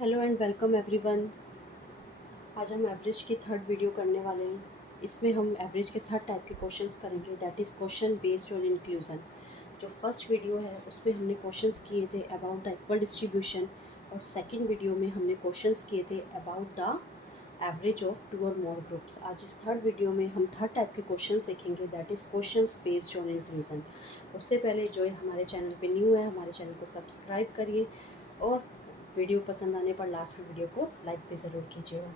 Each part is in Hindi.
Hello and welcome everyone. आज हम एवरेज की थर्ड वीडियो करने वाले हैं। इसमें हम एवरेज के थर्ड टाइप के क्वेश्चंस करेंगे, that is question based on inclusion. जो फर्स्ट वीडियो है उसमें हमने क्वेश्चंस किए थे अबाउट द इक्वल डिस्ट्रीब्यूशन, और सेकंड वीडियो में हमने क्वेश्चंस किए थे about the average of two और मोर ग्रुप्स। आज इस थर्ड वीडियो में हम थर्ड टाइप के क्वेश्चंस देखेंगे, that is questions based on inclusion. उससे पहले जो हमारे चैनल पे न्यू है, हमारे चैनल को सब्सक्राइब करिए और वीडियो पसंद आने पर लास्ट में वीडियो को लाइक भी ज़रूर कीजिएगा।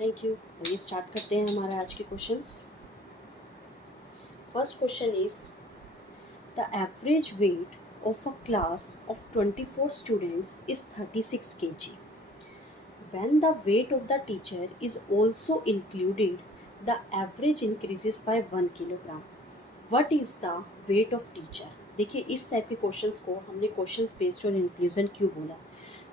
Thank you. आइए स्टार्ट करते हैं हमारे आज के questions. First question is the average weight of a class of 24 students is 36 kg. When the weight of the teacher is also included, the average increases by 1 kilogram. What is the weight of teacher? देखिए इस टाइप के क्वेश्चंस को हमने क्वेश्चंस बेस्ड ऑन इंक्लूजन क्यों बोला,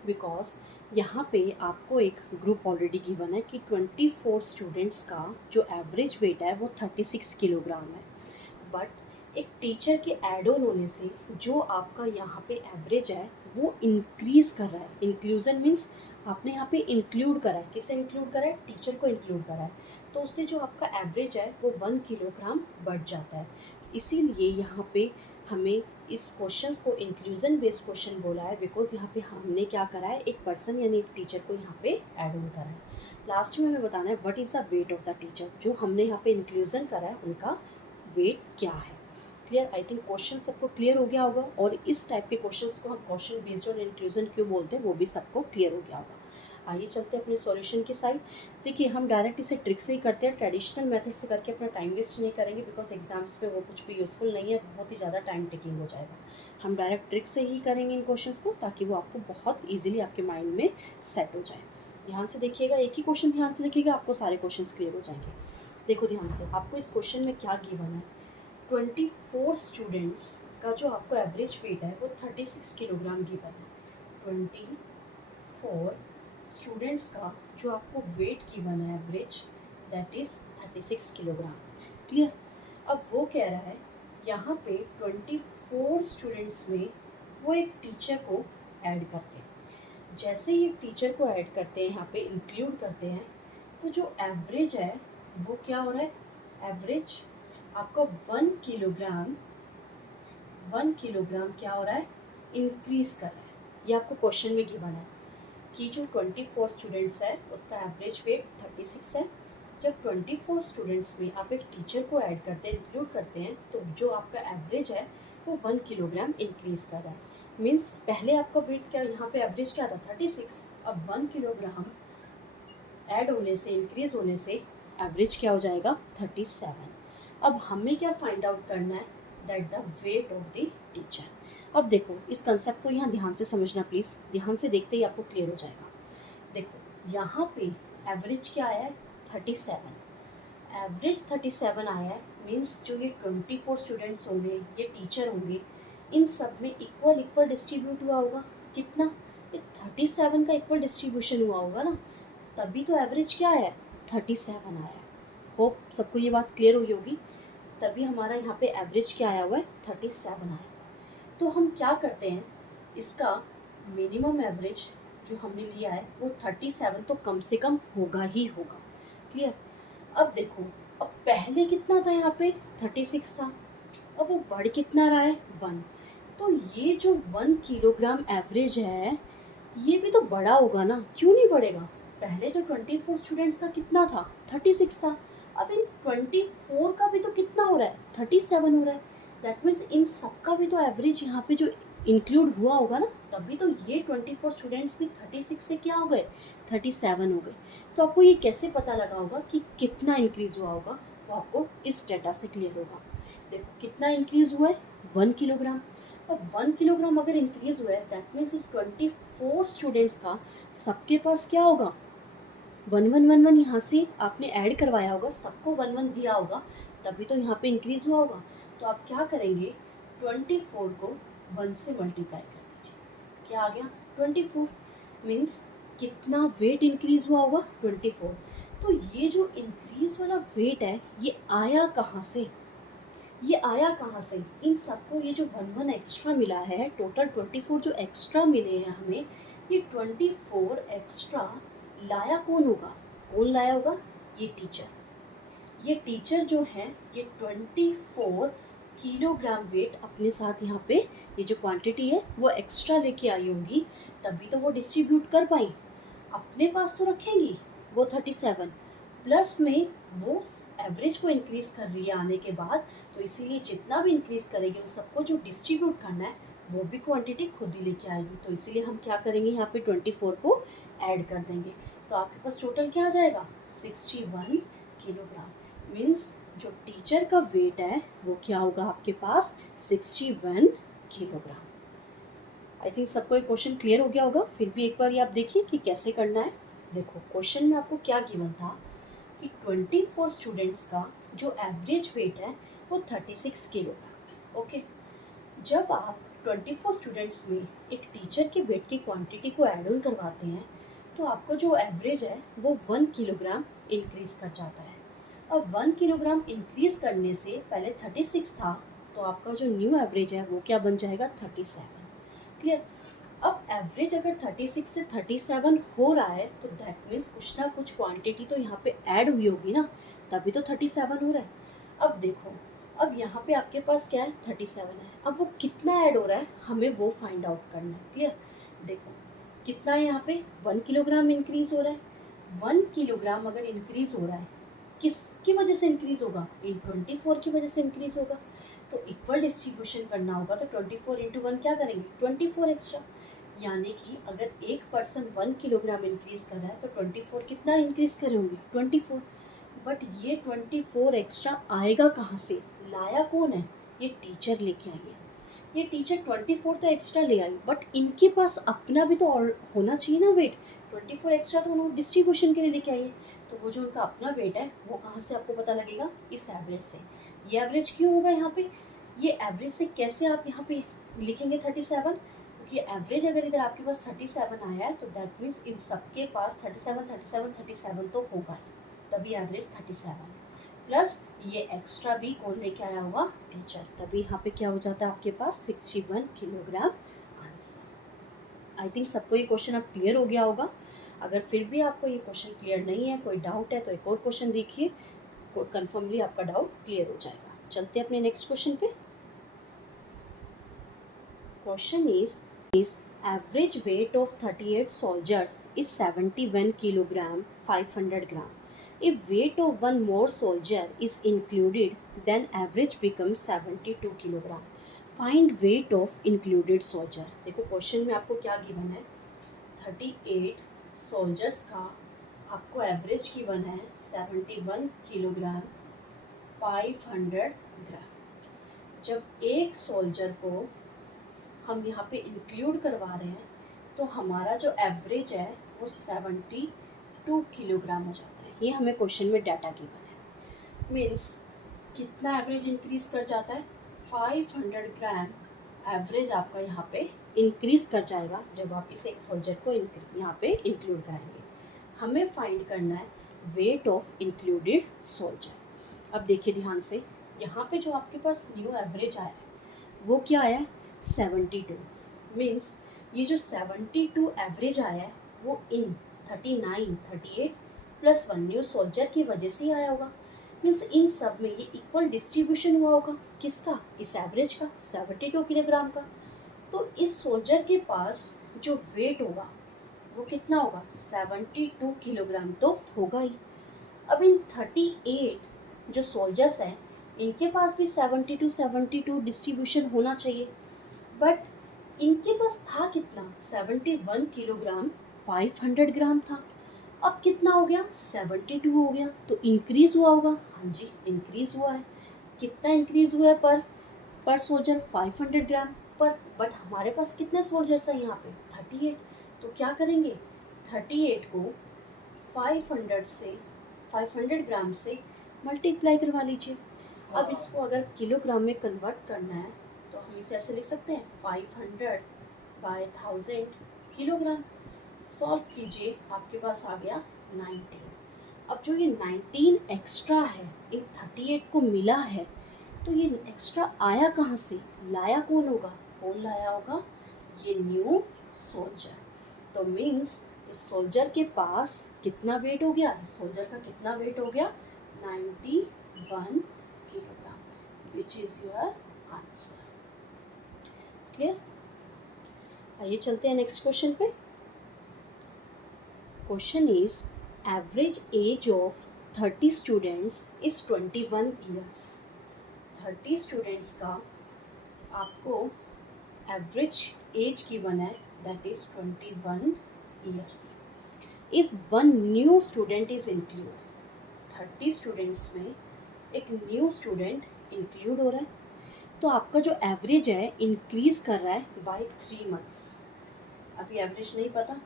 बिकॉज यहाँ पे आपको एक ग्रुप ऑलरेडी गिवन है कि 24 स्टूडेंट्स का जो एवरेज वेट है वो 36 किलोग्राम है। बट एक टीचर के ऐड ऑन होने से जो आपका यहाँ पे एवरेज है वो इंक्रीज़ कर रहा है। इंक्लूजन मीन्स आपने यहाँ पे इंक्लूड करा है। किसे इंक्लूड करा है? टीचर को इंक्लूड करा है। तो उससे जो आपका एवरेज है वो 1 किलोग्राम बढ़ जाता है। इसीलिए यहाँ पे हमें इस क्वेश्चन को इंक्लूजन बेस्ड क्वेश्चन बोला है, बिकॉज यहाँ पे हमने क्या करा है, एक पर्सन यानी एक टीचर को यहाँ पे ऐड ऑन करा है। लास्ट में हमें बताना है what is the weight of the teacher. जो हमने यहाँ पे इंक्लूजन करा है उनका वेट क्या है। क्लियर? आई थिंक क्वेश्चन सबको क्लियर हो गया होगा, और इस टाइप के क्वेश्चंस को हम क्वेश्चन बेस्ड ऑन इंक्लूजन क्यों बोलते हैं वो भी सबको क्लियर हो गया होगा। आइए चलते हैं अपने सॉल्यूशन की साइड। देखिए हम डायरेक्ट इसे ट्रिक से ही करते हैं, ट्रेडिशनल मेथड से करके अपना टाइम वेस्ट नहीं करेंगे, बिकॉज एग्जाम्स पे वो कुछ भी यूज़फुल नहीं है, बहुत ही ज़्यादा टाइम टेकिंग हो जाएगा। हम डायरेक्ट ट्रिक से ही करेंगे इन क्वेश्चंस को, ताकि वो आपको बहुत ईजिली आपके माइंड में सेट हो जाए। ध्यान से देखिएगा, एक ही क्वेश्चन ध्यान से देखिएगा, आपको सारे क्वेश्चन क्लियर हो जाएंगे। देखो ध्यान से, आपको इस क्वेश्चन में क्या गिवन है, 24 स्टूडेंट्स का जो आपको एवरेज वेट है वो 36 किलोग्राम गिवन है। 24 स्टूडेंट्स का जो आपको वेट गिवन है average, that is 36 kilogram. Clear? अब वो कह रहा है यहाँ पे 24 स्टूडेंट्स में वो एक टीचर को ऐड करते हैं। जैसे ही एक टीचर को ऐड करते हैं, यहाँ पे इंक्लूड करते हैं, तो जो एवरेज है वो क्या हो रहा है, एवरेज आपका 1 किलोग्राम क्या हो रहा है, इंक्रीज कर रहा है। ये आपको क्वेश्चन में गिवन है कि जो 24 स्टूडेंट्स है उसका एवरेज वेट 36 है। जब 24 स्टूडेंट्स में आप एक टीचर को ऐड करते हैं, इंक्लूड करते हैं, तो जो आपका एवरेज है वो 1 किलोग्राम इंक्रीज कर रहा है। मीन्स पहले आपका वेट क्या, यहाँ पे एवरेज क्या था, 36। अब 1 किलोग्राम ऐड होने से, इंक्रीज होने से एवरेज क्या हो जाएगा, 37। अब हमें क्या फाइंड आउट करना है, that the weight of the teacher. अब देखो इस कंसेप्ट को यहाँ ध्यान से समझना प्लीज़, ध्यान से देखते ही आपको क्लियर हो जाएगा। देखो यहाँ पे एवरेज क्या आया है, 37। एवरेज 37 आया है, मीन्स जो ये 24 स्टूडेंट्स होंगे, ये टीचर होंगे, इन सब में इक्वल डिस्ट्रीब्यूट हुआ होगा। कितना, ये 37 का इक्वल डिस्ट्रीब्यूशन हुआ होगा ना, तभी तो एवरेज क्या आया है, 37 आया है। होप सबको ये बात क्लियर हुई होगी। तभी हमारा यहाँ पे एवरेज क्या आया हुआ है, 37 आया। तो हम क्या करते हैं, इसका मिनिमम एवरेज जो हमने लिया है वो 37 तो कम से कम होगा ही होगा। क्लियर? अब देखो, अब पहले कितना था, यहाँ पे 36 था, अब वो बढ़ कितना रहा है, 1। तो ये जो 1 किलोग्राम एवरेज है ये भी तो बड़ा होगा ना, क्यों नहीं बढ़ेगा। पहले तो 24 स्टूडेंट्स का कितना था, 36 था। अब इन 24 का भी तो कितना हो रहा है, 37 हो रहा है। दैट मीन्स इन सब का भी तो एवरेज यहाँ पे जो इंक्लूड हुआ होगा ना, तभी तो ये 24 स्टूडेंट्स भी 36 से क्या हो गए, 37 हो गए। तो आपको ये कैसे पता लगा होगा कि कितना इंक्रीज़ हुआ होगा, वो आपको इस डेटा से क्लियर होगा। देखो कितना इंक्रीज़ हुआ है, 1 किलोग्राम। अब 1 किलोग्राम अगर इंक्रीज़ हुआ है, दैट मीन्स 24 स्टूडेंट्स का सबके पास क्या होगा, 1 यहाँ से आपने ऐड करवाया होगा, सबको 1 दिया होगा, तभी तो यहाँ पे इंक्रीज़ हुआ होगा। तो आप क्या करेंगे, 24 को 1 से मल्टीप्लाई कर दीजिए, क्या आ गया, 24। मीन्स कितना वेट इंक्रीज़ हुआ होगा, 24। तो ये जो इंक्रीज़ वाला वेट है ये आया कहाँ से, ये आया कहाँ से, इन सबको ये जो 1 एक्स्ट्रा मिला है, टोटल 24 जो एक्स्ट्रा मिले हैं हमें, ये 24 एक्स्ट्रा लाया कौन होगा? कौन लाया होगा? ये टीचर। ये टीचर जो है ये 24 किलोग्राम वेट अपने साथ यहाँ पे, ये जो क्वांटिटी है वो एक्स्ट्रा लेके आई होंगी, तभी तो वो डिस्ट्रीब्यूट कर पाई। अपने पास तो रखेंगी वो 37, प्लस में वो एवरेज को इंक्रीज कर रही है आने के बाद, तो इसीलिए जितना भी इंक्रीज करेगी उन सबको जो डिस्ट्रीब्यूट करना है वो भी क्वांटिटी खुद ही लेके आएगी। तो इसीलिए हम क्या करेंगे, यहाँ पे 24 को ऐड कर देंगे, तो आपके पास टोटल क्या आ जाएगा? 61 किलोग्राम। मीन्स जो टीचर का वेट है वो क्या होगा आपके पास? 61 किलोग्राम। आई थिंक सबको ये क्वेश्चन क्लियर हो गया होगा। फिर भी एक बार ये आप देखिए कि कैसे करना है। देखो क्वेश्चन में आपको क्या गिवन था कि 24 स्टूडेंट्स का जो एवरेज वेट है वो 36 किलोग्राम है। ओके, जब आप 24 स्टूडेंट्स में एक टीचर के वेट की क्वांटिटी को ऐड ऑन करवाते हैं तो आपको जो एवरेज है वो 1 किलोग्राम इंक्रीज कर जाता है। अब 1 किलोग्राम इंक्रीज करने से पहले 36 था, तो आपका जो न्यू एवरेज है वो क्या बन जाएगा? 37। क्लियर? अब एवरेज अगर 36 से 37 हो रहा है तो दैट मीन्स कुछ ना कुछ क्वांटिटी तो यहाँ पे ऐड हुई होगी ना, तभी तो 37 हो रहा है। अब देखो, अब यहाँ पे आपके पास क्या है? 37 है। अब वो कितना ऐड हो रहा है हमें वो फाइंड आउट करना है। क्लियर? देखो कितना है यहाँ पे? 1 किलोग्राम इंक्रीज हो रहा है। 1 किलोग्राम अगर इंक्रीज हो रहा है, किसकी वजह से इंक्रीज होगा? इन 24 की वजह से इंक्रीज होगा। तो इक्वल डिस्ट्रीब्यूशन करना होगा, तो 24 इंटू 1 क्या करेंगे? 24 एक्स्ट्रा। यानी कि अगर एक पर्सन 1 किलोग्राम इंक्रीज कर रहा है तो 24 कितना इंक्रीज कर रहे होंगे? 24। बट ये 24 एक्स्ट्रा आएगा कहाँ से? लाया कौन है? ये टीचर लेके आई है। ये टीचर 24 तो एक्स्ट्रा ले आई, बट इनके पास अपना भी तो और होना चाहिए ना वेट। 24 एक्स्ट्रा तो उन्होंने डिस्ट्रीब्यूशन के लिए लेके आई है, तो वो जो उनका अपना वेट है वो कहाँ से आपको पता लगेगा? इस एवरेज से। ये एवरेज क्यों होगा यहाँ पे? ये एवरेज से कैसे आप यहाँ पे लिखेंगे 37? क्योंकि एवरेज अगर इधर आपके पास 37 आया है तो दैट मीन्स इन सबके पास 37 37 37 तो होगा ही, तभी एवरेज 37 है। प्लस ये एक्स्ट्रा भी कौन लेके आया होगा? टीचर, तभी यहाँ पे क्या हो जाता है आपके पास? 61 किलोग्राम आंसर। आई थिंक सबको ये क्वेश्चन अब क्लियर हो गया होगा। अगर फिर भी आपको ये क्वेश्चन क्लियर नहीं है, कोई डाउट है, तो एक और क्वेश्चन देखिए, कन्फर्मली आपका डाउट क्लियर हो जाएगा। चलते हैं अपने नेक्स्ट क्वेश्चन पे। Question is average weight of 38 soldiers is 71 kilogram 500 gram. If weight of one more soldier is included, then average becomes 72 kilogram. Find weight of included soldier. देखो क्वेश्चन में आपको क्या गिवन है? 38 सोल्जर्स का आपको एवरेज गिवन है 71 किलोग्राम 500 ग्राम। जब एक सोल्जर को हम यहाँ पे इंक्लूड करवा रहे हैं तो हमारा जो एवरेज है वो 72 किलोग्राम हो जाता है। ये हमें क्वेश्चन में डाटा गिवन है। मीन्स कितना एवरेज इंक्रीज कर जाता है? 500 ग्राम एवरेज आपका यहाँ पे इंक्रीज कर जाएगा जब आप इस एक सोल्जर को यहाँ पे इंक्लूड कराएंगे। हमें फाइंड करना है वेट ऑफ इंक्लूडेड सोल्जर। अब देखिए ध्यान से, यहाँ पे जो आपके पास न्यू एवरेज आया है वो क्या आया है? 72। मीन्स ये जो 72 एवरेज आया है वो इन 39 38 प्लस 1 न्यू सोल्जर की वजह से ही आया होगा। मीन्स इन सब में ये इक्वल डिस्ट्रीब्यूशन हुआ होगा। किसका? इस एवरेज का, 72 किलोग्राम का। तो इस सोल्जर के पास जो वेट होगा वो कितना होगा? 72 किलोग्राम तो होगा ही। अब इन 38 जो सोल्जर्स हैं इनके पास भी 72 डिस्ट्रीब्यूशन होना चाहिए, बट इनके पास था कितना? 71 किलोग्राम 500 ग्राम था। अब कितना हो गया? 72 हो गया। तो इंक्रीज हुआ होगा। हाँ जी, इंक्रीज हुआ है। कितना इंक्रीज हुआ है पर सोल्जर? 500 ग्राम पर। बट हमारे पास कितने सोल्जर्स हैं यहाँ पे? 38। तो क्या करेंगे? 38 को 500 ग्राम से मल्टीप्लाई करवा लीजिए। अब इसको अगर किलोग्राम में कन्वर्ट करना है तो हम इसे ऐसे लिख सकते हैं 500 बाय 1000 किलोग्राम। सॉल्व कीजिए, आपके पास आ गया 19। अब जो ये 19 एक्स्ट्रा है इन 38 को मिला है, तो ये एक्स्ट्रा आया कहाँ से? लाया कौन होगा? कौन लाया होगा? ये न्यू सोल्जर। तो मीन्स इस सोल्जर के पास कितना वेट हो गया, सोल्जर का कितना वेट हो गया, 91 kilogram, which is your answer. Clear. आइए चलते हैं नेक्स्ट क्वेश्चन पे। Question is average age of 30 students is 21 years. 30 students का आपको एवरेज एज गिवन है, that is 21 years. If one new student is include, 30 students में एक न्यू स्टूडेंट इंक्लूड हो रहा है, तो आपका जो एवरेज है इंक्रीज कर रहा है बाय 3 मंथ्स। अभी एवरेज नहीं पता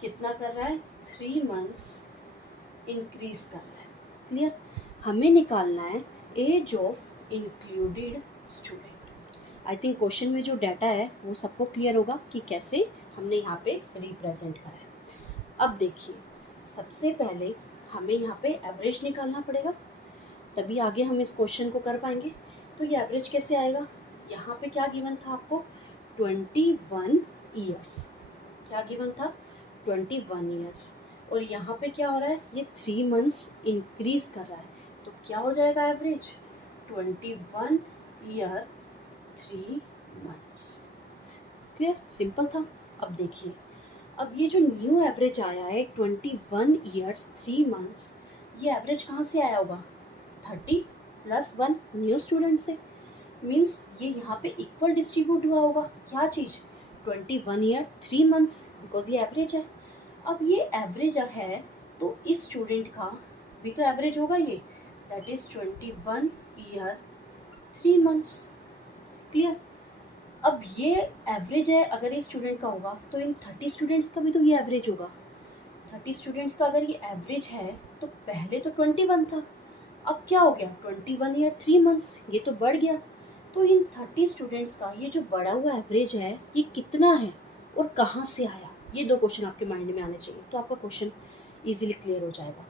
कितना कर रहा है, 3 मंथ्स इंक्रीज कर रहा है। क्लियर। हमें निकालना है age of included student. I think question में जो डाटा है वो सबको क्लियर होगा कि कैसे हमने यहाँ पे रिप्रेजेंट करा है। अब देखिए, सबसे पहले हमें यहाँ पे एवरेज निकालना पड़ेगा, तभी आगे हम इस क्वेश्चन को कर पाएंगे। तो ये एवरेज कैसे आएगा, यहाँ पे क्या गिवन था आपको, 21 ईयर्स। क्या गिवन था, 21 ईयर्स। और यहाँ पे क्या हो रहा है, ये 3 मंथ्स इंक्रीज कर रहा है, तो क्या हो जाएगा average, 21 year 3 months. Clear, simple था। अब देखिए, अब ये जो न्यू एवरेज आया है 21 ईयर्स 3 मंथ्स, ये एवरेज कहाँ से आया होगा, 30 + 1 न्यू स्टूडेंट से। मीन्स ये यहाँ पे इक्वल डिस्ट्रीब्यूट हुआ होगा, क्या चीज़, 21 ईयर 3 मंथ्स, बिकॉज ये एवरेज है। अब ये एवरेज है तो इस स्टूडेंट का भी तो एवरेज होगा ये, that is 21 year 3 months. Clear. अब ये एवरेज है, अगर ये स्टूडेंट का होगा तो इन 30 स्टूडेंट्स का भी तो ये एवरेज होगा। 30 स्टूडेंट्स का अगर ये एवरेज है तो पहले तो 21 था, अब क्या हो गया, 21 ईयर 3 मंथ्स, ये तो बढ़ गया। तो इन 30 स्टूडेंट्स का ये जो बढ़ा हुआ एवरेज है ये कितना है और कहाँ से आया, ये 2 क्वेश्चन आपके माइंड में आने चाहिए, तो आपका क्वेश्चन ईजिली क्लियर हो जाएगा।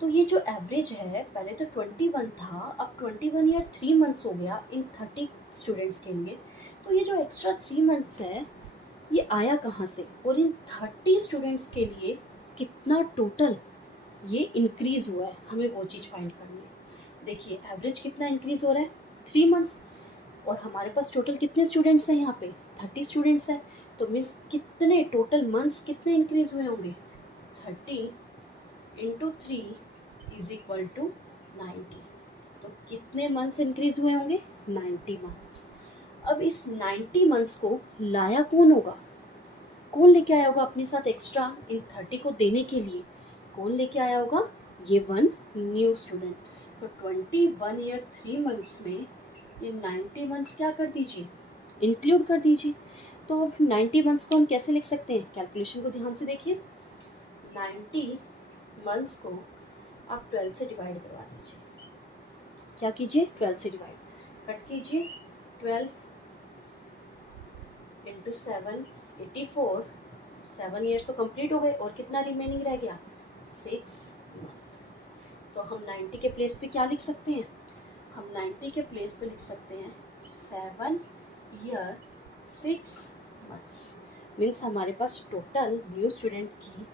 तो ये जो एवरेज है, पहले तो 21 था, अब 21 ईयर 3 मंथ्स हो गया इन 30 स्टूडेंट्स के लिए। तो ये जो एक्स्ट्रा 3 मंथ्स है ये आया कहाँ से, और इन 30 स्टूडेंट्स के लिए कितना टोटल ये इंक्रीज़ हुआ है, हमें वो चीज़ फाइंड करनी है। देखिए एवरेज कितना इंक्रीज़ हो रहा है, 3 मंथ्स, और हमारे पास टोटल कितने स्टूडेंट्स हैं यहाँ पे, 30 स्टूडेंट्स हैं, तो मीन्स कितने टोटल मंथ्स कितने इंक्रीज़ हुए होंगे, 30 × 3 = 90। तो कितने मंथ्स इंक्रीज़ हुए होंगे, 90 मंथ्स। अब इस 90 मंथ्स को लाया कौन होगा, कौन लेके आया होगा अपने साथ एक्स्ट्रा इन 30 को देने के लिए, कौन लेके आया होगा, ये 1 न्यू स्टूडेंट। तो 21 ईयर 3 मंथ्स में ये 90 मंथ्स क्या कर दीजिए, इंक्लूड कर दीजिए। तो अब 90 मंथ्स को हम कैसे लिख सकते हैं, कैलकुलेशन को ध्यान से देखिए। 90 मंथ्स को आप 12 से डिवाइड करवा दीजिए। क्या कीजिए, 12 से डिवाइड, कट कीजिए, 12 × 7 84, 7 ईयर्स तो कंप्लीट हो गए, और कितना रिमेनिंग रह गया, 6 मंथ। तो हम 90 के प्लेस पे क्या लिख सकते हैं, हम 90 के प्लेस पे लिख सकते हैं 7 ईयर 6 मंथ्स। मीन्स हमारे पास टोटल न्यू स्टूडेंट की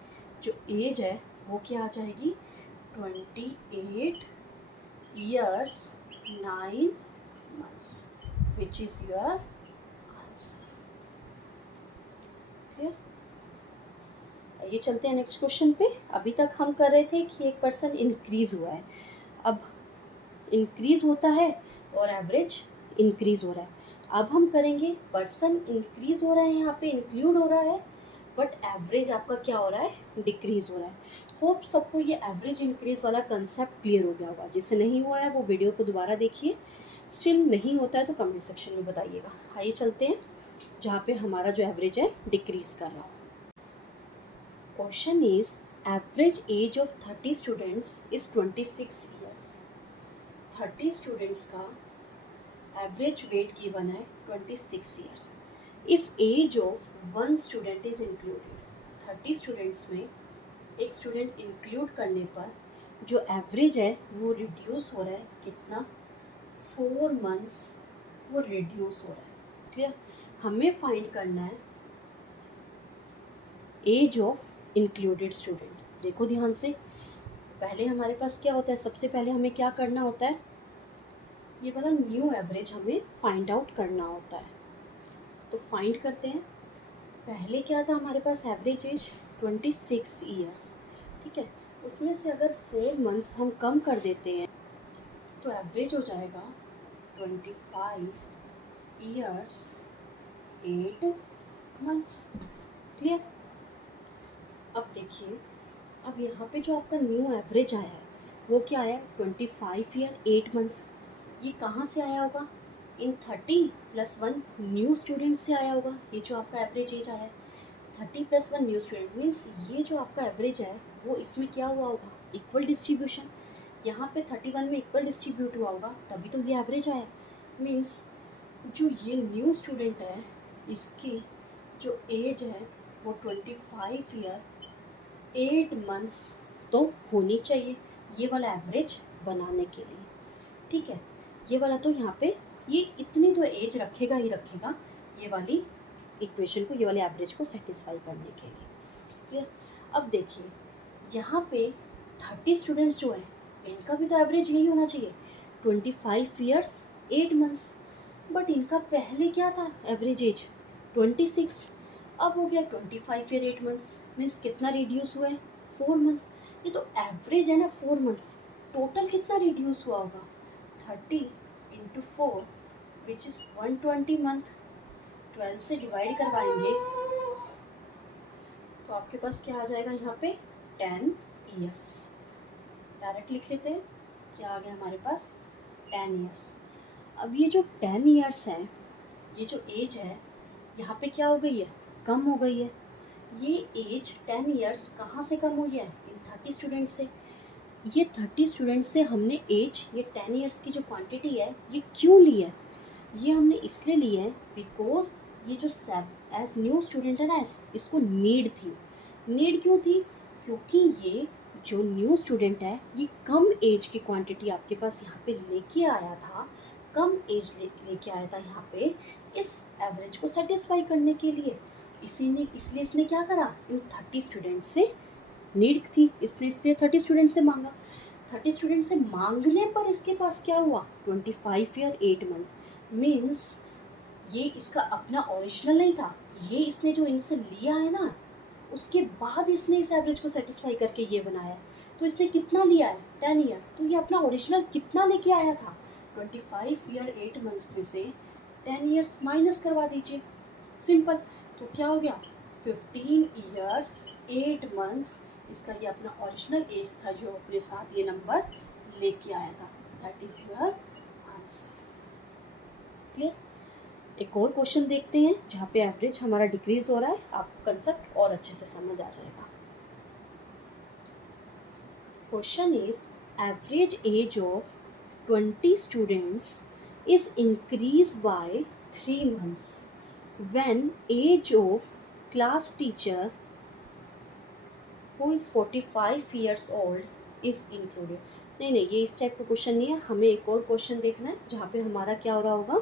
जो एज है वो क्या आ जाएगी, 28 years 9 months, which is your answer. Clear. ये चलते हैं नेक्स्ट क्वेश्चन पे। अभी तक हम कर रहे थे कि एक पर्सन इंक्रीज़ हुआ है, अब इंक्रीज़ होता है और एवरेज इंक्रीज़ हो रहा है। अब हम करेंगे पर्सन इंक्रीज़ हो रहा है, यहाँ पे इंक्लूड हो रहा है, बट एवरेज आपका क्या हो रहा है, डिक्रीज़ हो रहा है। होप सबको ये एवरेज इंक्रीज़ वाला कंसेप्ट क्लियर हो गया होगा। जिसे नहीं हुआ है वो वीडियो को दोबारा देखिए, स्टिल नहीं होता है तो कमेंट सेक्शन में बताइएगा। आइए चलते हैं जहाँ पे हमारा जो एवरेज है डिक्रीज़ कर रहा हो। Question is average age of 30 students is 26 years. 30 students का एवरेज वेट गिवन है 26 years. If age of 1 student is included, 30 students में एक स्टूडेंट इंक्लूड करने पर जो एवरेज है वो रिड्यूस हो रहा है, कितना, 4 मंथ्स वो रिड्यूस हो रहा है। क्लियर। हमें फाइंड करना है एज ऑफ इंक्लूडेड स्टूडेंट। देखो ध्यान से, पहले हमारे पास क्या होता है, सबसे पहले हमें क्या करना होता है, ये वाला न्यू एवरेज हमें फाइंड आउट करना होता है। तो फाइंड करते हैं। पहले क्या था हमारे पास, एवरेज एज 26 ईयर्स, ठीक है। उसमें से अगर 4 मंथ्स हम कम कर देते हैं तो एवरेज हो जाएगा 25 ईयर्स 8 मंथ्स। क्लियर। अब देखिए, अब यहाँ पे जो आपका न्यू एवरेज आया है वो क्या आया, 25 ईयर 8 मंथ्स। ये कहाँ से आया होगा, इन 30 + 1 न्यू स्टूडेंट से आया होगा। ये जो आपका एवरेज एज आया है 30 + 1 न्यू स्टूडेंट, मीन्स ये जो आपका एवरेज है वो इसमें क्या हुआ होगा, इक्वल डिस्ट्रीब्यूशन। यहाँ पे 31 में इक्वल डिस्ट्रीब्यूट हुआ होगा, तभी तो ये एवरेज आया। मीन्स जो ये न्यू स्टूडेंट है इसकी जो एज है वो 25 ईयर 8 मंथ्स तो होनी चाहिए ये वाला एवरेज बनाने के लिए, ठीक है। ये वाला तो यहाँ पे ये इतनी तो एज रखेगा ही रखेगा ये वाली इक्वेशन को, ये वाले एवरेज को सेटिस्फाई करने के लिए। क्लियर। अब देखिए यहाँ पे 30 स्टूडेंट्स जो हैं इनका भी तो एवरेज यही होना चाहिए, 25 ईयर्स 8 मंथ्स। बट इनका पहले क्या था एवरेज एज 26, अब हो गया 25 ईयर 8 मंथ्स, मीन्स कितना रिड्यूस हुआ है 4 मंथ। ये तो एवरेज है ना 4 मंथ्स, टोटल कितना रिड्यूस हुआ होगा 30 × 4 विच इज़ 120 मंथ। 12 से डिवाइड करवाएंगे तो आपके पास क्या आ जाएगा यहाँ पे 10 ईयर्स। डायरेक्ट लिख लेते हैं, क्या आ गया हमारे पास 10 ईयर्स। अब ये जो 10 ईयर्स है, ये जो एज है यहाँ पे क्या हो गई है, कम हो गई है। ये एज 10 ईयर्स कहाँ से कम हुई है, इन 30 स्टूडेंट से। ये 30 स्टूडेंट से हमने एज, ये 10 ईयर्स की जो क्वांटिटी है ये क्यों ली है, ये हमने इसलिए ली है बिकॉज ये जो एज न्यू स्टूडेंट है ना, इसको नीड थी। नीड क्यों थी, क्योंकि ये जो न्यू स्टूडेंट है ये कम एज की क्वांटिटी आपके पास यहाँ पे लेके आया था, कम एज लेके आया था यहाँ पे इस एवरेज को सेटिस्फाई करने के लिए। इसलिए इसने क्या करा, इन 30 स्टूडेंट से नीड थी, इसने इससे 30 स्टूडेंट से मांगा। 30 स्टूडेंट से मांगने पर इसके पास क्या हुआ 25 ईयर 8 मंथ। मीन्स ये इसका अपना ओरिजिनल नहीं था, ये इसने जो इनसे लिया है ना उसके बाद इसने इस एवरेज को सेटिस्फाई करके ये बनाया। तो इसने कितना लिया है 10 ईयर, तो ये अपना ओरिजिनल कितना लेके आया था 25 ईयर 8 मंथ्स में से 10 ईयर्स माइनस करवा दीजिए, सिंपल। तो क्या हो गया 15 ईयर्स 8 मंथ्स, इसका ये अपना ओरिजिनल एज था जो अपने साथ ये नंबर लेके आया था। That is your answer. Clear. एक और क्वेश्चन देखते हैं जहाँ पे एवरेज हमारा डिक्रीज हो रहा है, आपको कंसेप्ट और अच्छे से समझ आ जाएगा। Question is average age of 20 students is increase by 3 months when age of class teacher who is 45 years old is included। नहीं, ये इस टाइप का क्वेश्चन नहीं है, हमें एक और क्वेश्चन देखना है जहाँ पे हमारा क्या हो रहा होगा,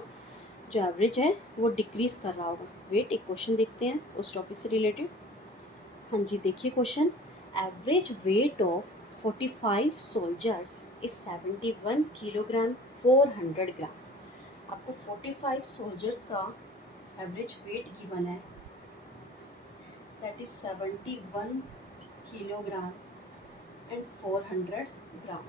जो एवरेज है वो डिक्रीज कर रहा होगा। वेट, एक क्वेश्चन देखते हैं उस टॉपिक से रिलेटेड। हाँ जी, देखिए question, average weight of 45 soldiers is 71 kilogram 400 ग्राम। आपको 45 सोल्जर्स का एवरेज वेट गिवन है, that is 71 kilogram and 400 gram.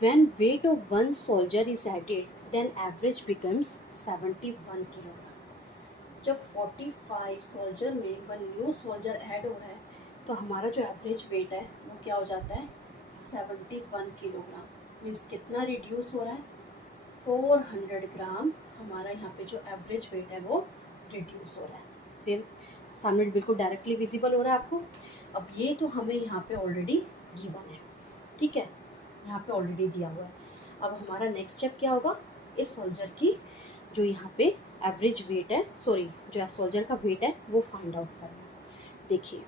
When weight of one soldier is added, then average becomes 71 kilogram. जब 45 सोल्जर में वन न्यू सोल्जर ऐड हो रहा है तो हमारा जो एवरेज वेट है वो क्या हो जाता है 71 किलोग्राम। मीन्स कितना रिड्यूस हो रहा है 400 ग्राम, हमारा यहाँ पे जो एवरेज वेट है वो रिड्यूस हो रहा है। सेम सामने बिल्कुल डायरेक्टली विजिबल हो रहा है आपको। अब ये तो हमें यहाँ पे ऑलरेडी गिवन है, ठीक है, यहाँ पे ऑलरेडी दिया हुआ है। अब हमारा नेक्स्ट स्टेप क्या होगा, इस सोल्जर की जो यहाँ पे एवरेज वेट है, सॉरी जो सोल्जर का वेट है वो फाइंड आउट करना। देखिए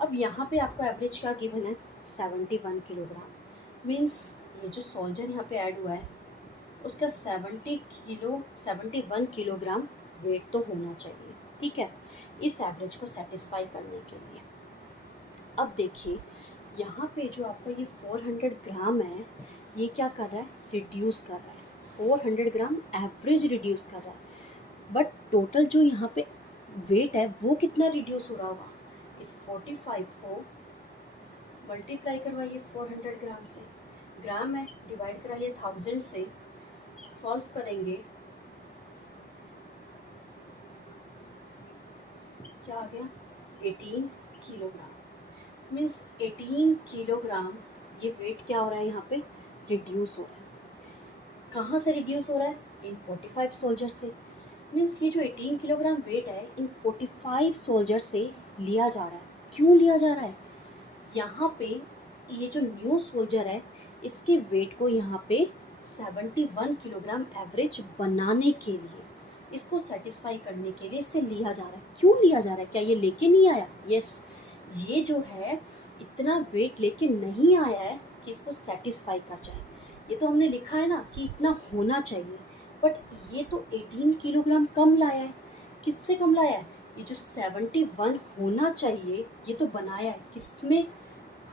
अब यहाँ पे आपको एवरेज क्या गिवन है 71 किलोग्राम। मीन्स ये जो सोल्जर यहाँ पे ऐड हुआ है उसका 71 किलोग्राम वेट तो होना चाहिए, ठीक है। इस एवरेज को सेटिस्फाई करने के लिए। अब देखिए यहाँ पे जो आपका ये 400 ग्राम है, ये क्या कर रहा है, रिड्यूस कर रहा है। 400 ग्राम एवरेज रिड्यूस कर रहा है, बट टोटल जो यहाँ पे वेट है वो कितना रिड्यूस हो रहा होगा। इस 45 को मल्टीप्लाई करवाइए 400 ग्राम से, ग्राम है, डिवाइड कराइए 1000 से, सॉल्व करेंगे क्या आ गया 18 किलोग्राम। मीन्स 18 किलोग्राम ये वेट क्या हो रहा है यहाँ पे, रिड्यूस हो रहा है। कहाँ से रिड्यूस हो रहा है, इन 45 सोल्जर से। मीन्स ये जो 18 किलोग्राम वेट है इन 45 सोल्जर से लिया जा रहा है। क्यों लिया जा रहा है, यहाँ पे ये जो न्यू सोल्जर है इसके वेट को यहाँ पे 71 किलोग्राम एवरेज बनाने के लिए, इसको सेटिस्फाई करने के लिए इससे लिया जा रहा है। क्यों लिया जा रहा है, क्या ये लेके नहीं आया, यस ये जो है इतना वेट लेके नहीं आया है कि इसको सेटिस्फाई कर जाए। ये तो हमने लिखा है ना कि इतना होना चाहिए, बट ये तो 18 किलोग्राम कम लाया है। किससे कम लाया है, ये जो 71 होना चाहिए ये तो बनाया है किसमें,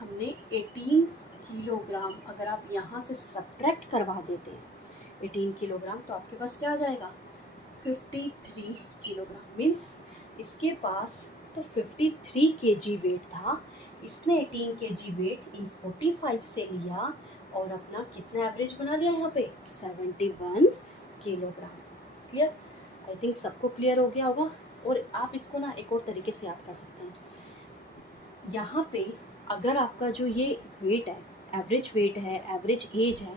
हमने 18 किलोग्राम। अगर आप यहाँ से सब्ट्रैक्ट करवा देते हैं 18 किलोग्राम तो आपके पास क्या आ जाएगा 53 किलोग्राम। मीन्स इसके पास तो 53 केजी वेट था, इसने 18 केजी वेट इन 45 से लिया और अपना कितना एवरेज बना लिया यहाँ पे 71 किलोग्राम। क्लियर, आई थिंक सबको क्लियर हो गया होगा। और आप इसको ना एक और तरीके से याद कर सकते हैं, यहाँ पे अगर आपका जो ये वेट है, एवरेज वेट है, एवरेज एज है,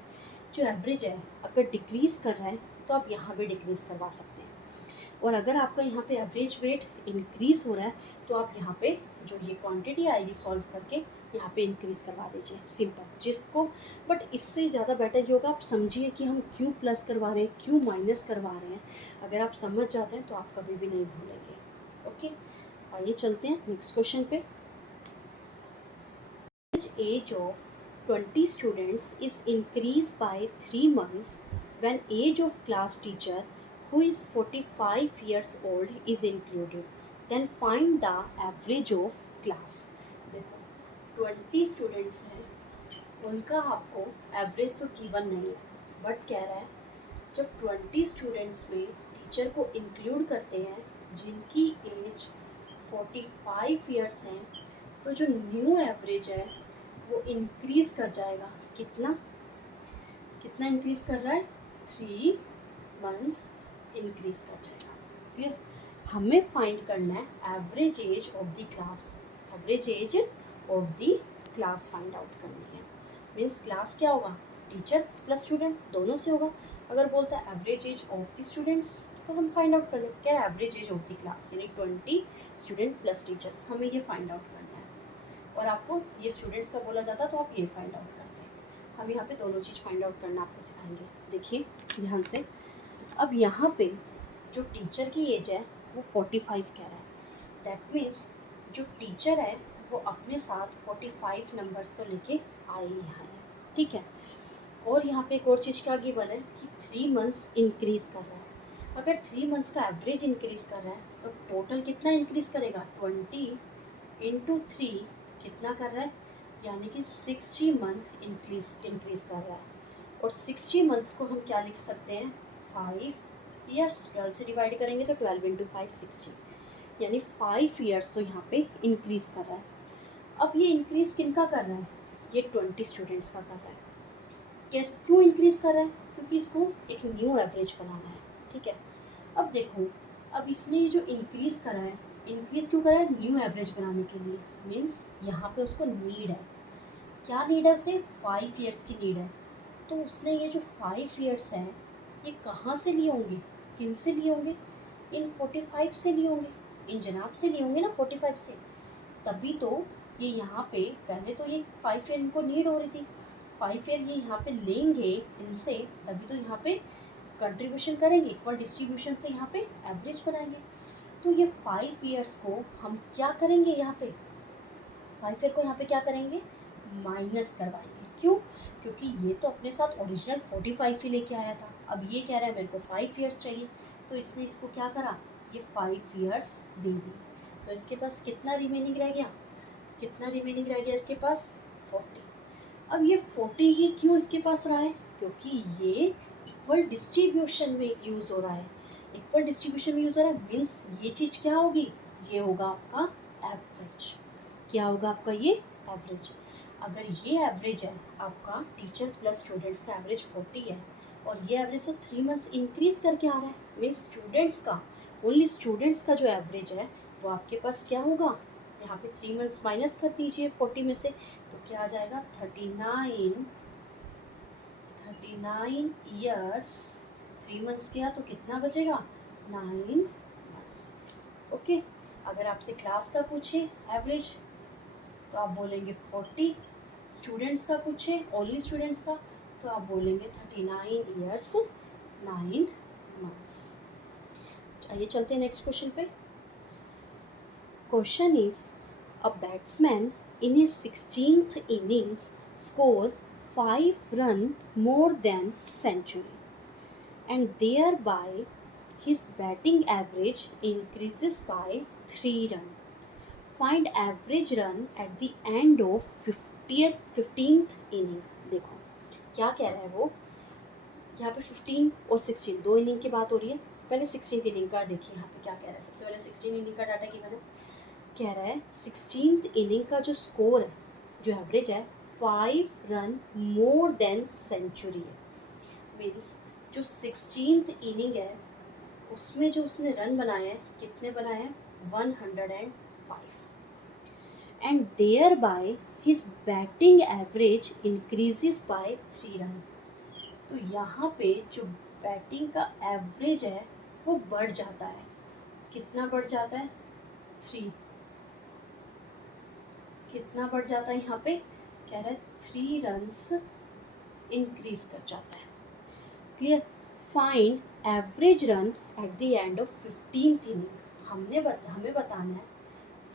जो एवरेज है अगर डिक्रीज़ कर रहा है तो आप यहाँ पे डिक्रीज़ करवा सकते हैं। और अगर आपका यहाँ पे एवरेज वेट इंक्रीज़ हो रहा है तो आप यहाँ पे जो ये क्वांटिटी आएगी सॉल्व करके यहाँ पे इंक्रीज़ करवा दीजिए, सिंपल। जिसको बट इससे ज़्यादा बेटर ये होगा आप समझिए कि हम क्यों प्लस करवा रहे हैं, क्यों माइनस करवा रहे हैं। अगर आप समझ जाते हैं तो आप कभी भी नहीं भूलेंगे। ओके, आइए चलते हैं नेक्स्ट क्वेश्चन पे। Age of 20 students is increased by 3 months when age of class teacher who is 45 years old is included. Then find the average of class. देखो 20 स्टूडेंट्स हैं, उनका आपको एवरेज तो गिवन नहीं है, बट कह रहा है जब 20 स्टूडेंट्स में टीचर को इंक्लूड करते हैं जिनकी एज 45 ईयर्स हैं, तो जो न्यू एवरेज है वो इंक्रीज़ कर जाएगा। कितना कितना इंक्रीज़ कर रहा है, 3 मंथ्स इंक्रीज़ कर जाएगा। क्लियर, हमें फाइंड करना है average age of the class, average age of the class find out करनी है। मीन्स क्लास क्या होगा, टीचर प्लस स्टूडेंट दोनों से होगा। अगर बोलता है average age of the students तो हम फाइंड आउट कर लेते क्या, average age of the class यानी 20 स्टूडेंट प्लस टीचर्स, हमें ये फाइंड आउट करना है। और आपको ये स्टूडेंट्स का बोला जाता तो आप ये फाइंड आउट करते हैं। हम यहाँ पे दोनों चीज़ फाइंड आउट करना आपको सिखाएंगे। देखिए ध्यान से, अब यहाँ पे जो टीचर की एज है वो 45 कह रहा है। दैट मीन्स जो टीचर है वो अपने साथ 45 नंबर्स तो लेके आए ही हैं, ठीक है। और यहाँ पे एक और चीज़ क्या गिवन है कि 3 मंथ्स इंक्रीज़ कर रहा है। अगर 3 मंथ्स का एवरेज इंक्रीज़ कर रहा है तो टोटल कितना इंक्रीज़ करेगा, 20 इंटू 3 कितना कर रहा है, यानी कि 60 मंथ इंक्रीज़ कर रहा है। और 60 मंथ्स को हम क्या लिख सकते हैं, 5 ईयर्स। 12 से डिवाइड करेंगे तो 12 इंटू 5 60, यानी 5 ईयर्स तो यहाँ पे इंक्रीज़ कर रहा है। अब ये इंक्रीज़ किन का कर रहा है, ये 20 स्टूडेंट्स का कर रहा है। कैसे, क्यों इंक्रीज़ कर रहा है, क्योंकि इसको एक न्यू एवरेज बनाना है, ठीक है। अब देखो, अब इसने ये जो इंक्रीज़ करा है, इंक्रीज़ क्यों करा है, न्यू एवरेज बनाने के लिए। मीन्स यहाँ पे उसको नीड है, क्या नीड है उसे, 5 ईयर्स की नीड है। तो उसने ये जो 5 ईयर्स हैं ये कहाँ से लिए होंगे, किन से लिए होंगे, इन 45 से लिए होंगे, इन जनाब से लिए होंगे ना 45 से। तभी तो ये यहाँ पे पहले तो ये 5 ईयर इनको नीड हो रही थी, 5 ईयर ये यहाँ पे लेंगे इनसे, तभी तो यहाँ पे कंट्रीब्यूशन करेंगे, इक्वल डिस्ट्रीब्यूशन से यहाँ पे एवरेज बनाएंगे। तो ये 5 ईयर्स को हम क्या करेंगे, यहाँ पे 5 ईयर को यहाँ पे क्या करेंगे, माइनस करवाएंगे। क्यों, क्योंकि ये तो अपने साथ ओरिजिनल 45 ही लेके आया था। अब ये कह रहा है मेरे को 5 ईयर्स चाहिए, तो इसने इसको क्या करा, ये 5 ईयर्स दे दी। तो इसके पास कितना रिमेनिंग रह गया, कितना रिमेनिंग रह गया इसके पास, 40। अब ये 40 ही क्यों इसके पास रहा है, क्योंकि ये इक्वल डिस्ट्रीब्यूशन में यूज़ हो रहा है। इक्वल डिस्ट्रीब्यूशन में यूज़ हो रहा है मीन्स ये चीज़ क्या होगी, ये होगा आपका एवरेज। क्या होगा आपका ये एवरेज। अगर ये एवरेज है आपका टीचर प्लस स्टूडेंट्स का एवरेज 40 है और ये एवरेज तो 3 मंथ्स इंक्रीज करके आ रहा है, मीन्स स्टूडेंट्स का, ओनली स्टूडेंट्स का जो एवरेज है वो आपके पास क्या होगा, यहाँ पे 3 मंथ्स माइनस कर दीजिए 40 में से, तो क्या आ जाएगा 39 ईयर्स। 3 मंथ्स किया तो कितना बचेगा, 9 मंथ्स। ओके, अगर आपसे क्लास का पूछे एवरेज तो आप बोलेंगे 40, स्टूडेंट्स का पूछे ओनली स्टूडेंट्स का तो आप बोलेंगे 39 ईयर्स 9 मंथ्स। आइए चलते हैं नेक्स्ट क्वेश्चन पे। Question is a batsman in his 16th innings score 5 run more than century and thereby his batting average increases by 3 run. Find average run at the end of 15th inning। देखो क्या कह रहा है वो, यहाँ पे 15 और 16 दो इनिंग की बात हो रही है। पहले 16th इनिंग का देखिए यहाँ पे क्या कह रहा है। सबसे पहले 16 इनिंग का डाटा गिवन है, कह रहा है 16th इनिंग का जो स्कोर है, जो एवरेज है 5 रन मोर देन सेंचुरी है। मीन्स जो 16th इनिंग है उसमें जो उसने रन बनाए हैं, कितने बनाए हैं, 105 and thereby his batting average increases by 3 run. तो यहाँ पे जो बैटिंग का एवरेज है वो बढ़ जाता है, कितना बढ़ जाता है, 3। कितना बढ़ जाता है यहाँ पे, कह रहा है 3 रन्स इंक्रीज कर जाता है। Clear. Find average run at the end of 15th inning. हमें बताना है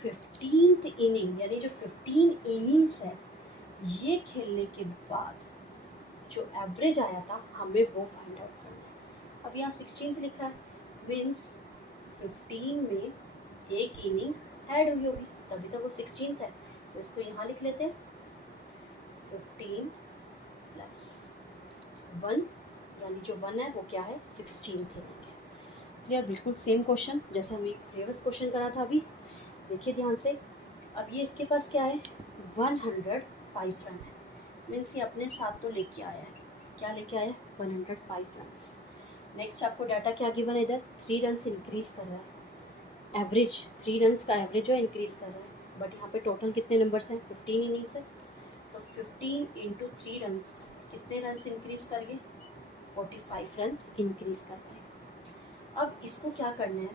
15th इनिंग यानी जो 15 इनिंग्स है ये खेलने के बाद जो एवरेज आया था हमें वो फाइंड आउट करना है। अब यहाँ 16th लिखा है मीन्स 15 में एक इनिंग ऐड हुई होगी तभी तो वो 16th है, तो इसको यहाँ लिख लेते हैं 15 + 1 यानी जो 1 है वो क्या है, 16th इनिंग है। तो यार बिल्कुल सेम क्वेश्चन जैसे हमने प्रीवियस क्वेश्चन करा था अभी, देखिए ध्यान से। अब ये इसके पास क्या है, 105 रन है, मीन्स ये अपने साथ तो लेके आया है, क्या लेके आया है, 105 रन्स। नेक्स्ट आपको डाटा क्या गिवन है इधर, 3 रन्स इंक्रीज कर रहा है, एवरेज 3 रन्स का एवरेज जो है इंक्रीज कर रहा है, बट यहाँ पे टोटल कितने नंबर्स हैं, 15 इनिंग्स है, तो 15 × 3 रन्स कितने रन्स इंक्रीज कर गए, 45 रन इंक्रीज कर रहे हैं। अब इसको क्या करना है,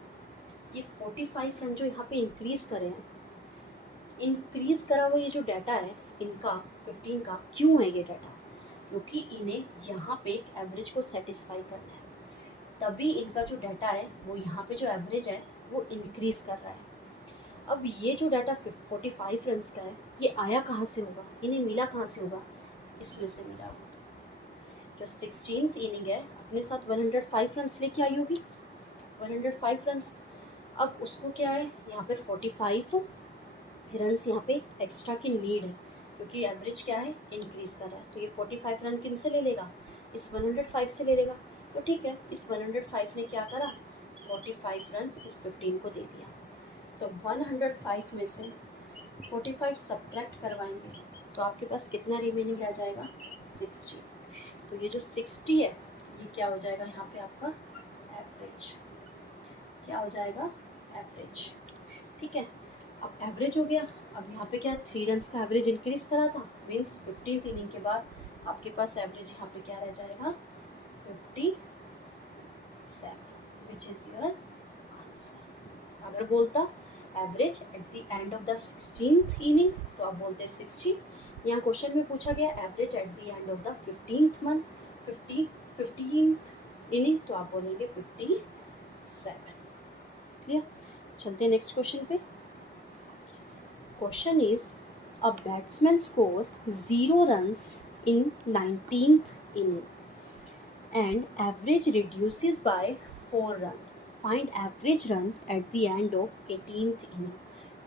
ये 45 रन जो यहाँ पे इंक्रीज करे हैं, इंक्रीज करा हुआ ये जो डाटा है इनका 15 का, क्यों है ये डाटा, क्योंकि इन्हें यहाँ पे एक एवरेज को सेटिस्फाई करना है, तभी इनका जो डाटा है वो यहाँ पे जो एवरेज है वो इंक्रीज कर रहा है। अब ये जो डाटा 45 रन का है ये आया कहाँ से होगा, इन्हें मिला कहाँ से होगा, इसमें से मिला होगा। जो 16th इनिंग है अपने साथ 105 रन लेके आई होगी, 105 रन। अब उसको क्या है यहाँ पर 45 रन्स यहाँ पे एक्स्ट्रा की नीड है, क्योंकि एवरेज क्या है इंक्रीज कर रहा है, तो ये 45 रन किन से ले लेगा, इस 105 से ले लेगा। तो ठीक है, इस 105 ने क्या करा, 45 रन इस 15 को दे दिया, तो 105 में से 45 सब्ट्रैक्ट करवाएंगे तो आपके पास कितना रिमेनिंग रह जाएगा, 60। तो ये जो 60 है ये क्या हो जाएगा यहाँ पे आपका एवरेज, क्या हो जाएगा, एवरेज। ठीक है, अब एवरेज हो गया। अब यहाँ पे क्या 3 रन्स का एवरेज इंक्रीज करा था, मीन्स 15th इनिंग के बाद आपके पास एवरेज यहाँ पे क्या रह जाएगा, 57, विच इज़ योर आंसर। अगर बोलता average eight the end of the 16th inning तो आप बोलते 60। यहाँ क्वेश्चन में पूछा गया average eight the end of the 15th month 15th inning तो आप बोलेंगे 57। क्लियर। चलते हैं नेक्स्ट क्वेश्चन पे। Question is a batsman score 0 runs in 19th inning and average reduces by 4 run. Find average run at the end of 18th inning.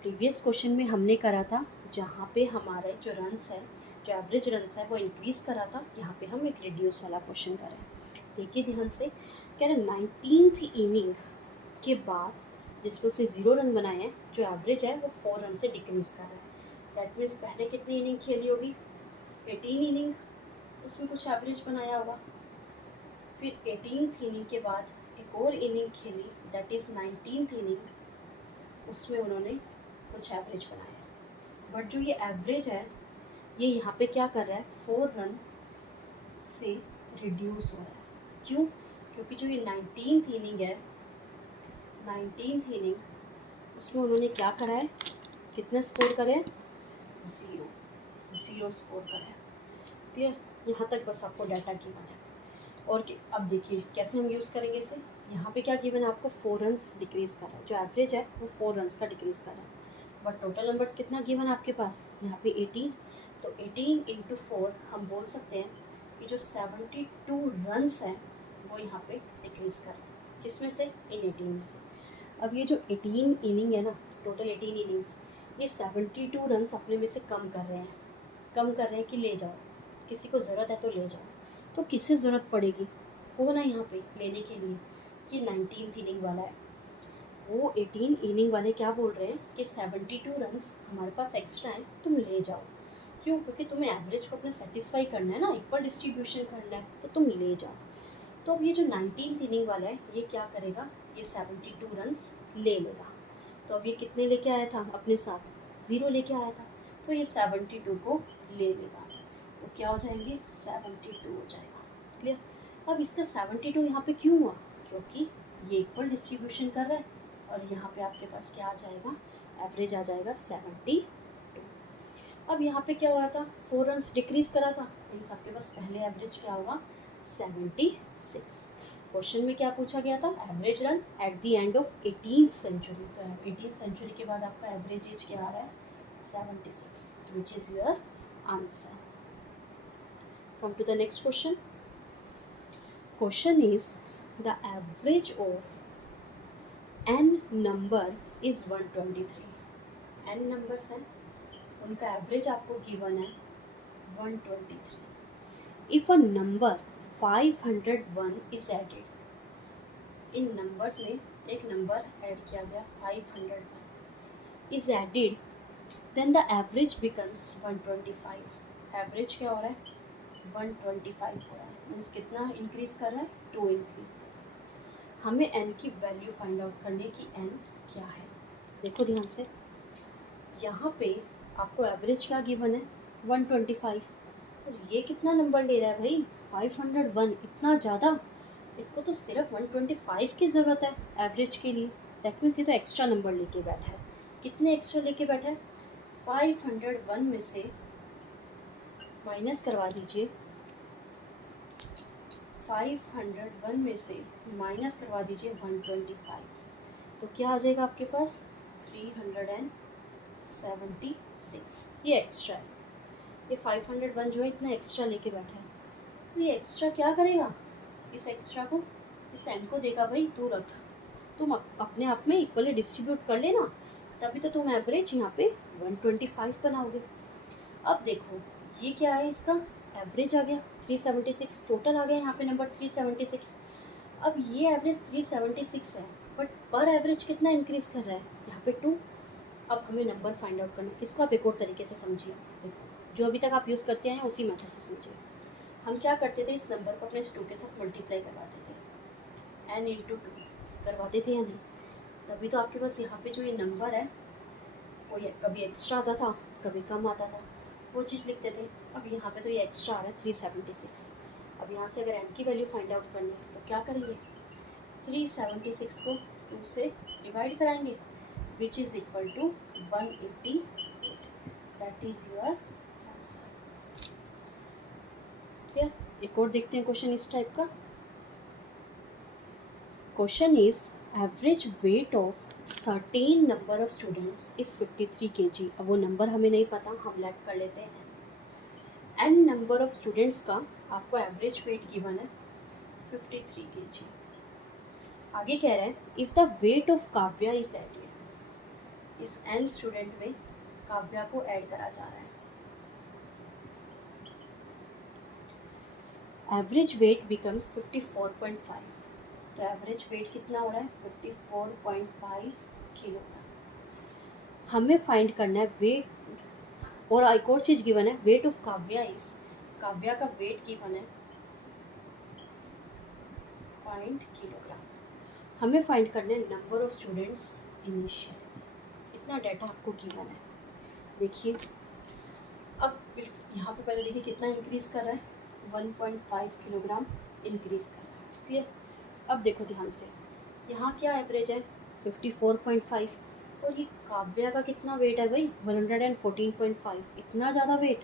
Previous question में हमने करा था जहाँ पे हमारा जो रन्स है, जो एवरेज रन्स है वो इंक्रीज़ करा था, यहाँ पे हम एक रिड्यूस वाला क्वेश्चन करें। देखिए ध्यान से, कह रहे 19th इनिंग के बाद जिसमें उसने 0 रन बनाए हैं, जो एवरेज है वो 4 रन से डिक्रीज़ कर रहा है। दैट मीन्स पहले कितनी इनिंग खेली होगी, 18 इनिंग, उसमें कुछ एवरेज बनाया होगा। फिर 18th इनिंग के बाद एक और इनिंग खेली, दैट इज़ 19th इनिंग, उसमें उन्होंने कुछ एवरेज बनाया। बट जो ये एवरेज है ये यहाँ पे क्या कर रहा है, 4 रन से रिड्यूस हो रहा है। क्यों? क्योंकि जो ये 19th इनिंग है, 19th इनिंग उसमें उन्होंने क्या करा है, कितने स्कोर करे हैं, 0 स्कोर करा है। क्लियर? यहाँ तक बस आपको डाटा गिवन है। और अब देखिए कैसे हम यूज़ करेंगे इसे। यहाँ पे क्या गिवन है आपको, 4 रन्स डिक्रीज़ कर रहा है, जो एवरेज है वो 4 रन्स का डिक्रीज़ कर रहा है। बट टोटल नंबर्स कितना गिवन है आपके पास, यहाँ पे 18। तो 18 इंटू 4 हम बोल सकते हैं कि जो 72 रन्स हैं वो यहाँ पे डिक्रीज़ कर रहे हैं। किस में से, इन 18 में से। अब ये जो 18 इनिंग है ना, टोटल 18 इनिंग्स, ये 72 रन्स अपने में से कम कर रहे हैं। कम कर रहे हैं कि ले जाओ, किसी को ज़रूरत है तो ले जाओ। तो किससे ज़रूरत पड़ेगी, वो ना यहाँ पे लेने के लिए, ये 19th इनिंग वाला है, वो 18 इनिंग वाले क्या बोल रहे हैं कि 72 रन्स हमारे पास एक्स्ट्रा हैं, तुम ले जाओ। क्यों? क्योंकि तुम्हें एवरेज को अपना सेटिस्फाई करना है ना, इक्वल डिस्ट्रीब्यूशन करना है, तो तुम ले जाओ। तो अब ये जो 19th इनिंग वाला है ये क्या करेगा, ये 72 रन्स ले लेगा। तो अब ये कितने लेके आया था अपने साथ, 0 लेके आया था, तो ये 72 को ले लेगा। तो क्या हो जाएंगे, 72 हो जाएगा। क्लियर? अब इसका 72 यहाँ पे क्यों हुआ, क्योंकि ये इक्वल डिस्ट्रीब्यूशन कर रहा है और यहाँ पे आपके पास क्या आ जाएगा, एवरेज आ जाएगा 72। अब यहाँ पे क्या हो रहा था, 4 रन्स डिक्रीज करा था, मीन्स आपके पास पहले एवरेज क्या होगा, 76। क्वेश्चन में क्या पूछा गया था, average run at the end of 18th century. तो 18th सेंचुरी के बाद आपका एवरेज एज क्या आ रहा है, 76, which is your answer. Come to the next question. Question is, the average of n number is 123. n numbers हैं, उनका एवरेज आपको गिवन है 123. If a number 501 is added, in number में एक नंबर ऐड किया गया 501 is added, then the average becomes 125. Average क्या हो रहा है, 125 हो रहा है, मीन्स कितना इंक्रीज़ कर रहा है, 2 इंक्रीज़ कर रहा है। हमें n की वैल्यू फाइंड आउट करने की n क्या है। देखो ध्यान से, यहाँ पे आपको एवरेज क्या गिवन है, 125, और ये कितना नंबर ले रहा है भाई, 501, इतना ज़्यादा। इसको तो सिर्फ 125 की ज़रूरत है एवरेज के लिए। दैट मीन्स ये तो एक्स्ट्रा नंबर लेके बैठा है। कितने एक्स्ट्रा लेके बैठा है, 501 में से माइनस करवा दीजिए, 501 में से माइनस करवा दीजिए 125, तो क्या आ जाएगा आपके पास, 376। ये एक्स्ट्रा है, ये 501 जो है इतना एक्स्ट्रा लेके बैठा है। तो ये एक्स्ट्रा क्या करेगा, इस एक्स्ट्रा को, इस एन को देगा भाई तू रख, तुम अपने आप में इक्वली डिस्ट्रीब्यूट कर लेना, तभी तो तुम एवरेज यहाँ पे 125 बनाओगे। अब देखो ये क्या है, इसका एवरेज आ गया 376, टोटल आ गया यहाँ पे नंबर 376। अब ये एवरेज 376 है, बट पर एवरेज कितना इंक्रीज़ कर रहा है, यहाँ पे 2। अब हमें नंबर फाइंड आउट करना है, इसको आप एक और तरीके से समझिए, जो अभी तक आप यूज़ करते हैं उसी मेथड से समझिए। हम क्या करते थे, इस नंबर को अपने 2 के साथ मल्टीप्लाई करवाते थे, n इंटू 2 करवाते थे या नहीं, तभी तो आपके पास यहाँ पे जो ये नंबर है वो ये कभी एक्स्ट्रा आता था, कभी कम आता था, वो चीज़ लिखते थे। अब यहाँ पे तो ये एक्स्ट्रा आ रहा है 376। अब यहाँ से अगर n की वैल्यू फाइंड आउट करनी है तो क्या करेंगे, 376 को 2 से डिवाइड कराएंगे, which is equal to 188। That is your answer. Clear? एक और देखते हैं क्वेश्चन इस टाइप का। Question is, average weight of certain number of students is 53 kg। अब वो नंबर हमें नहीं पता, हम लेट कर लेते हैं n नंबर ऑफ स्टूडेंट्स का आपको एवरेज वेट गिवन है 53 kg। आगे कह रहे हैं if the weight of Kavya is added, इस n स्टूडेंट में काव्या को ऐड करा जा रहा है। एवरेज वेट बिकम्स 54.5, तो एवरेज वेट कितना हो रहा है 54.5 किलोग्राम। हमें फाइंड करना है वेट, और एक और चीज़ गिवन है wait of Kavya is, Kavya का वेट गिवन है 0.5 किलोग्राम। हमें फाइंड करना है नंबर ऑफ स्टूडेंट्स इनिशियल, इतना डाटा आपको गिवन है। देखिए अब यहाँ पे पहले देखिए कितना इंक्रीज़ कर रहा है 1.5 किलोग्राम इंक्रीज़ कर रहा है। क्लियर। अब देखो ध्यान से, यहाँ क्या एवरेज है 54.5, और ये काव्या का कितना वेट है भाई 114.5, इतना ज़्यादा वेट।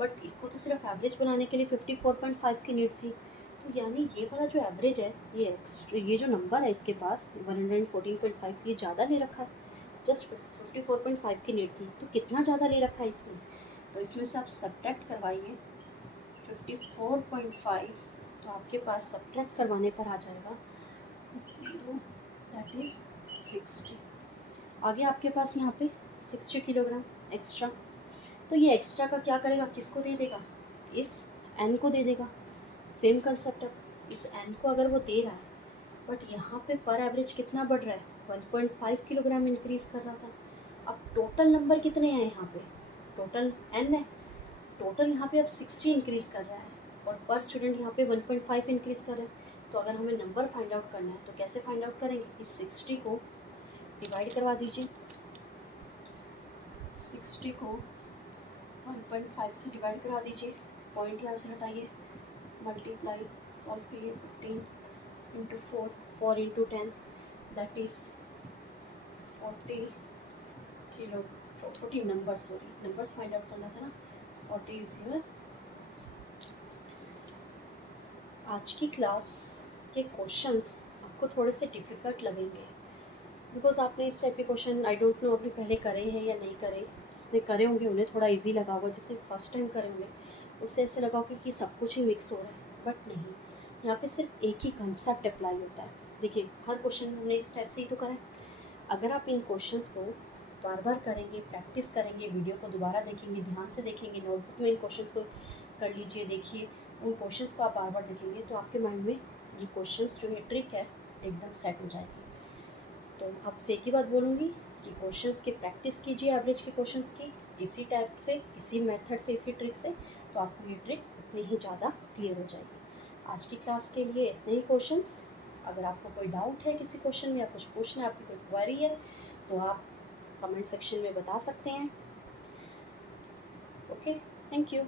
बट इसको तो सिर्फ एवरेज बनाने के लिए 54.5 की नीड थी, तो यानी ये वाला जो एवरेज है ये एक्स्ट्रा, ये जो नंबर है इसके पास 114.5 ये ज़्यादा ले रखा है, जस्ट 54.5 की नीड थी, तो कितना ज़्यादा ले रखा है इसने। तो इसमें से आप सब्ट्रैक्ट करवाइए 54.5, तो आपके पास सब्ट्रैक्ट करवाने पर आ जाएगा 0, दैट इज़ 60। आगे आपके पास यहाँ पे 60 किलोग्राम एक्स्ट्रा, तो ये एक्स्ट्रा का क्या करेगा, किसको दे देगा, इस n को दे देगा। सेम कंसेप्ट है, इस n को अगर वो दे रहा है, बट यहाँ पे पर एवरेज कितना बढ़ रहा है 1.5 किलोग्राम इंक्रीज़ कर रहा था। अब टोटल नंबर कितने हैं यहाँ पे, टोटल n है, टोटल यहाँ पे अब 60 इंक्रीज़ कर रहा है, और पर स्टूडेंट यहाँ पे 1.5 इंक्रीज़ कर रहा है। तो अगर हमें नंबर फाइंड आउट करना है तो कैसे फाइंड आउट करेंगे, इस 60 को डिवाइड करवा दीजिए, 60 को 1.5 से डिवाइड करा दीजिए, पॉइंट यहाँ से हटाइए, मल्टीप्लाई सॉल्व करिए 15 into 4, 4 into 10, that is 40 kilo, 40 number, sorry numbers find out करना था ना, 40 इज हियर। आज की क्लास के क्वेश्चंस आपको थोड़े से डिफ़िकल्ट लगेंगे, बिकॉज आपने इस टाइप के क्वेश्चन आई डोंट नो आपने पहले करे हैं या नहीं करे। जिसने करे होंगे उन्हें थोड़ा इजी लगा होगा, जिसने फर्स्ट टाइम करे होंगे उससे ऐसे लगा होगा कि सब कुछ ही मिक्स हो रहा है, बट नहीं, यहाँ पे सिर्फ एक ही कंसेप्ट अप्लाई होता है। देखिए हर क्वेश्चन में हमने इस टाइप से ही तो करा है। अगर आप इन क्वेश्चंस को बार बार करेंगे, प्रैक्टिस करेंगे, वीडियो को दोबारा देखेंगे, ध्यान से देखेंगे, नोटबुक में इन क्वेश्चंस को कर लीजिए, देखिए उन क्वेश्चंस को आप बार बार देखेंगे, तो आपके माइंड में ये क्वेश्चंस जो ये ट्रिक है एकदम सेट हो जाएगी। तो आपसे एक ही बात बोलूँगी कि क्वेश्चंस की प्रैक्टिस कीजिए, एवरेज के क्वेश्चंस की, इसी टाइप से, इसी मेथड से, इसी ट्रिक से, तो आपको ये ट्रिक उतनी ही ज़्यादा क्लियर हो जाएगी। आज की क्लास के लिए इतने ही क्वेश्चंस। अगर आपको कोई डाउट है किसी क्वेश्चन में या कुछ पूछना है, आपकी कोई क्वेरी है, तो आप कमेंट सेक्शन में बता सकते हैं। Okay, thank you.